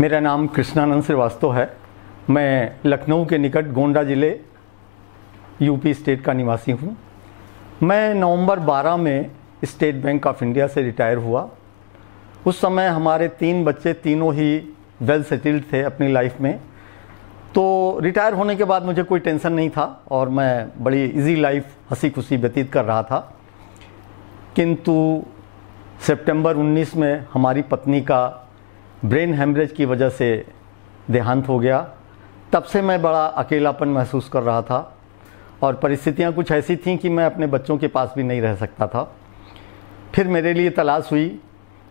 मेरा नाम कृष्णानंद श्रीवास्तव है। मैं लखनऊ के निकट गोंडा ज़िले यूपी स्टेट का निवासी हूँ। मैं नवंबर 12 में स्टेट बैंक ऑफ इंडिया से रिटायर हुआ। उस समय हमारे 3 बच्चे तीनों ही वेल सेटल्ड थे अपनी लाइफ में। तो रिटायर होने के बाद मुझे कोई टेंशन नहीं था और मैं बड़ी इजी लाइफ हंसी खुशी व्यतीत कर रहा था। किंतु सितंबर 19 में हमारी पत्नी का ब्रेन हेमरेज की वजह से देहांत हो गया। तब से मैं बड़ा अकेलापन महसूस कर रहा था और परिस्थितियां कुछ ऐसी थीं कि मैं अपने बच्चों के पास भी नहीं रह सकता था। फिर मेरे लिए तलाश हुई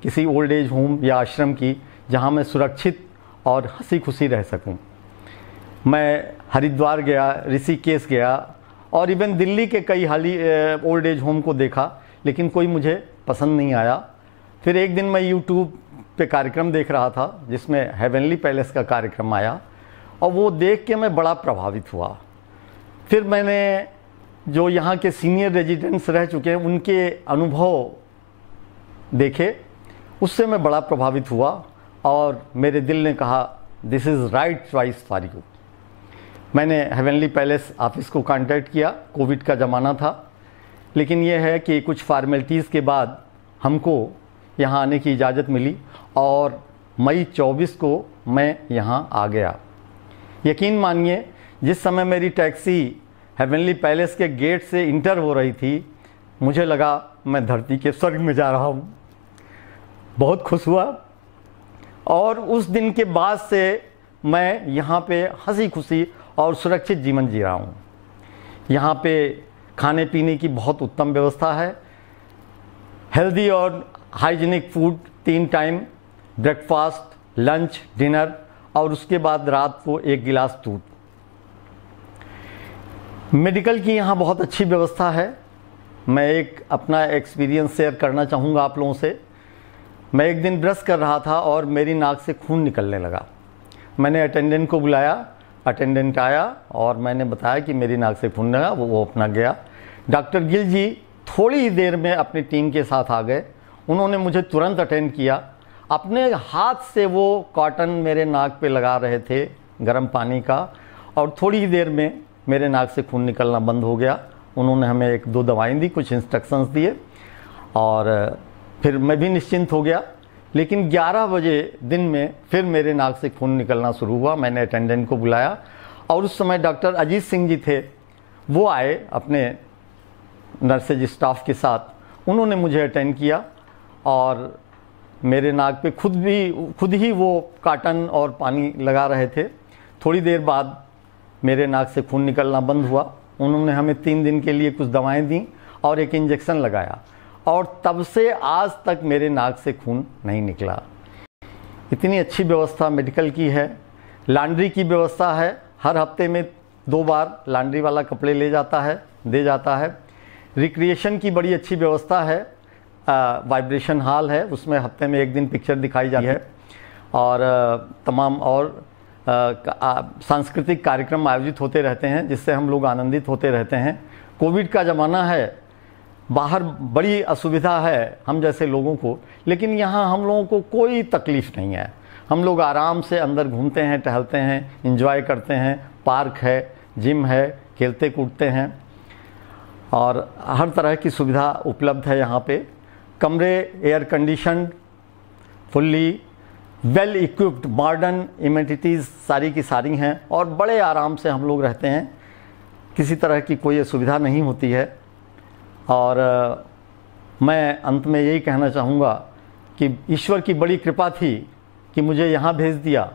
किसी ओल्ड एज होम या आश्रम की जहां मैं सुरक्षित और हंसी खुशी रह सकूं। मैं हरिद्वार गया, ऋषिकेश गया और इवन दिल्ली के कई हाली ओल्ड एज होम को देखा, लेकिन कोई मुझे पसंद नहीं आया। फिर एक दिन मैं यूट्यूब पे कार्यक्रम देख रहा था जिसमें हेवनली पैलेस का कार्यक्रम आया और वो देख के मैं बड़ा प्रभावित हुआ। फिर मैंने जो यहाँ के सीनियर रेजिडेंट्स रह चुके हैं उनके अनुभव देखे, उससे मैं बड़ा प्रभावित हुआ और मेरे दिल ने कहा this is right choice for you. मैंने हेवनली पैलेस ऑफिस को कांटेक्ट किया। कोविड का ज़माना था, लेकिन यह है कि कुछ फॉर्मेलिटीज़ के बाद हमको यहाँ आने की इजाज़त मिली और मई 24 को मैं यहाँ आ गया। यकीन मानिए, जिस समय मेरी टैक्सी हेवनली पैलेस के गेट से इंटर हो रही थी, मुझे लगा मैं धरती के स्वर्ग में जा रहा हूँ। बहुत खुश हुआ और उस दिन के बाद से मैं यहाँ पे हंसी खुशी और सुरक्षित जीवन जी रहा हूँ। यहाँ पे खाने पीने की बहुत उत्तम व्यवस्था है। हेल्दी और hygienic food 3 time, breakfast, lunch, dinner और उसके बाद रात को 1 गिलास दूध। मेडिकल की यहाँ बहुत अच्छी व्यवस्था है। मैं एक अपना एक्सपीरियंस शेयर करना चाहूँगा आप लोगों से। मैं एक दिन ब्रश कर रहा था और मेरी नाक से खून निकलने लगा। मैंने अटेंडेंट को बुलाया, अटेंडेंट आया और मैंने बताया कि मेरी नाक से खून लगा। वो अपना गया। डॉक्टर गिल जी थोड़ी ही देर में अपनी टीम के साथ आ गए। उन्होंने मुझे तुरंत अटेंड किया। अपने हाथ से वो कॉटन मेरे नाक पे लगा रहे थे गर्म पानी का और थोड़ी ही देर में मेरे नाक से खून निकलना बंद हो गया। उन्होंने हमें 1-2 दवाएं दी, कुछ इंस्ट्रक्शंस दिए और फिर मैं भी निश्चिंत हो गया। लेकिन 11 बजे दिन में फिर मेरे नाक से खून निकलना शुरू हुआ। मैंने अटेंडेंट को बुलाया और उस समय डॉक्टर अजीत सिंह जी थे, वो आए अपने नर्सेज स्टाफ के साथ। उन्होंने मुझे अटेंड किया और मेरे नाक पे खुद ही वो कॉटन और पानी लगा रहे थे। थोड़ी देर बाद मेरे नाक से खून निकलना बंद हुआ। उन्होंने हमें 3 दिन के लिए कुछ दवाएं दी और एक इंजेक्शन लगाया और तब से आज तक मेरे नाक से खून नहीं निकला। इतनी अच्छी व्यवस्था मेडिकल की है। लॉन्ड्री की व्यवस्था है। हर हफ्ते में 2 बार लॉन्ड्री वाला कपड़े ले जाता है, दे जाता है। रिक्रिएशन की बड़ी अच्छी व्यवस्था है। वाइब्रेशन हॉल है, उसमें हफ्ते में 1 दिन पिक्चर दिखाई जाती है और तमाम और सांस्कृतिक कार्यक्रम आयोजित होते रहते हैं जिससे हम लोग आनंदित होते रहते हैं। कोविड का ज़माना है, बाहर बड़ी असुविधा है हम जैसे लोगों को, लेकिन यहाँ हम लोगों को कोई तकलीफ़ नहीं है। हम लोग आराम से अंदर घूमते हैं, टहलते हैं, एंजॉय करते हैं। पार्क है, जिम है, खेलते कूदते हैं और हर तरह की सुविधा उपलब्ध है यहाँ पे। कमरे air conditioned, fully well equipped, modern amenities सारी की सारी हैं और बड़े आराम से हम लोग रहते हैं। किसी तरह की कोई असुविधा नहीं होती है। और मैं अंत में यही कहना चाहूँगा कि ईश्वर की बड़ी कृपा थी कि मुझे यहाँ भेज दिया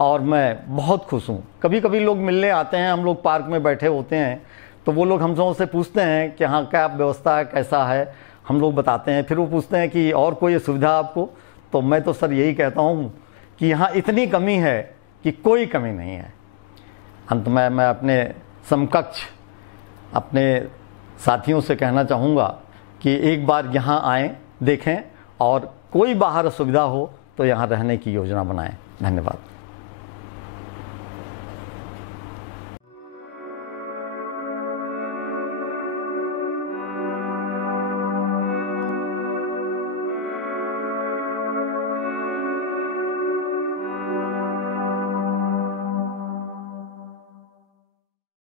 और मैं बहुत खुश हूँ। कभी कभी लोग मिलने आते हैं, हम लोग पार्क में बैठे होते हैं तो वो लोग हम लोगों से पूछते हैं कि हाँ क्या व्यवस्था है, कैसा है। हम लोग बताते हैं, फिर वो पूछते हैं कि और कोई सुविधा आपको। तो मैं तो सर यही कहता हूँ कि यहाँ इतनी कमी है कि कोई कमी नहीं है। अंत में मैं अपने समकक्ष अपने साथियों से कहना चाहूँगा कि एक बार यहाँ आएँ, देखें और कोई बाहर असुविधा हो तो यहाँ रहने की योजना बनाएं। धन्यवाद।